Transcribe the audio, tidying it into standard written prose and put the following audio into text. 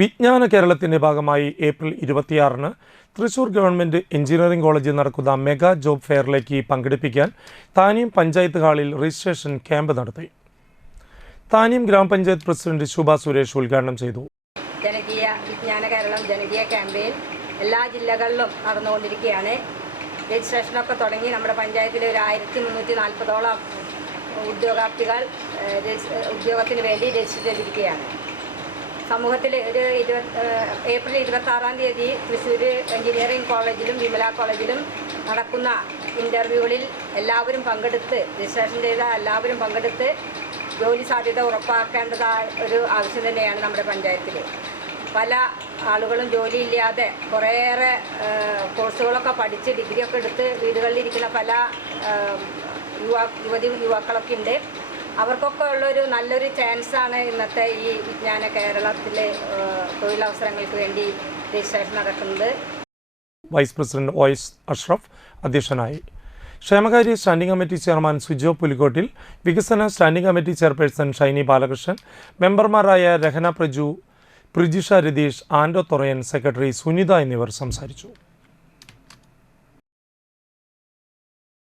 വിജ്ഞാന കേരളത്തിൻ്റെ ഭാഗമായി ഏപ്രിൽ 26-ന് തൃശൂർ ഗവൺമെൻറ് എഞ്ചിനീയറിംഗ് കോളേജിൽ നടക്കുന്ന മെഗാ ജോബ് ഫെയറിലേക്ക് പങ്കെടുപ്പിക്കാൻ താനിയം പഞ്ചായത്ത് ഹാളിൽ രജിസ്ട്രേഷൻ ക്യാമ്പ് നടത്തി. താനിയം ഗ്രാമപഞ്ചായത്ത് പ്രസിഡന്റ് ശുഭ സുരേഷ് ഉദ്ഘാടനം ചെയ്തു. ജനകീയ വിജ്ഞാന കേരളം ജനകീയ ക്യാമ്പയിൻ എല്ലാ ജില്ലകളിലും നടന്നുകൊണ്ടിരിക്കുകയാണ്. രജിസ്ട്രേഷനൊക്കെ തുടങ്ങി. നമ്മുടെ പഞ്ചായത്തിൽ ഒരു 1340ഓളം ഉദ്യോഗാർത്ഥികൾ ഉദ്യോഗത്തിന് വേണ്ടി രജിസ്റ്റർ ചെയ്തിരിക്കുകയാണ്. സമൂഹത്തിൽ ഒരു ഏപ്രിൽ 26-ാം തീയതി തൃശ്ശൂർ എഞ്ചിനീയറിംഗ് കോളേജിലും വിമല കോളേജിലും നടക്കുന്ന ഇൻ്റർവ്യൂകളിൽ എല്ലാവരും പങ്കെടുത്ത് രജിസ്ട്രേഷൻ ചെയ്ത എല്ലാവരും പങ്കെടുത്ത് ജോലി സാധ്യത ഉറപ്പാക്കേണ്ടതായ ഒരു ആവശ്യം തന്നെയാണ് നമ്മുടെ പഞ്ചായത്തിൽ. പല ആളുകളും ജോലിയില്ലാതെ കുറേയേറെ കോഴ്സുകളൊക്കെ പഠിച്ച് ഡിഗ്രിയൊക്കെ എടുത്ത് വീടുകളിലിരിക്കുന്ന പല യുവാക്കളൊക്കെ ഉണ്ട്. അവർക്കൊക്കെ ഉള്ളൊരു നല്ലൊരു ചാൻസാണ് ഇന്നത്തെ ഈ വിജ്ഞാന കേരളത്തിലെ തൊഴിലവസരങ്ങൾക്ക് വേണ്ടി രജിസ്ട്രേഷൻ നടക്കുന്നത്. വൈസ് പ്രസിഡന്റ് OS അഷ്റഫ് അധ്യക്ഷനായി. ക്ഷേമകാര്യ standing committee chairman Sujo Pulikkottil, വികസന standing committee chairperson Shiny Balakrishnan, മെമ്പർമാരായ രഹന പ്രജു, പ്രിജിഷ രതീഷ്, ആൻഡോ തൊറയൻ, സെക്രട്ടറി സുനിത എന്നിവർ സംസാരിച്ചു.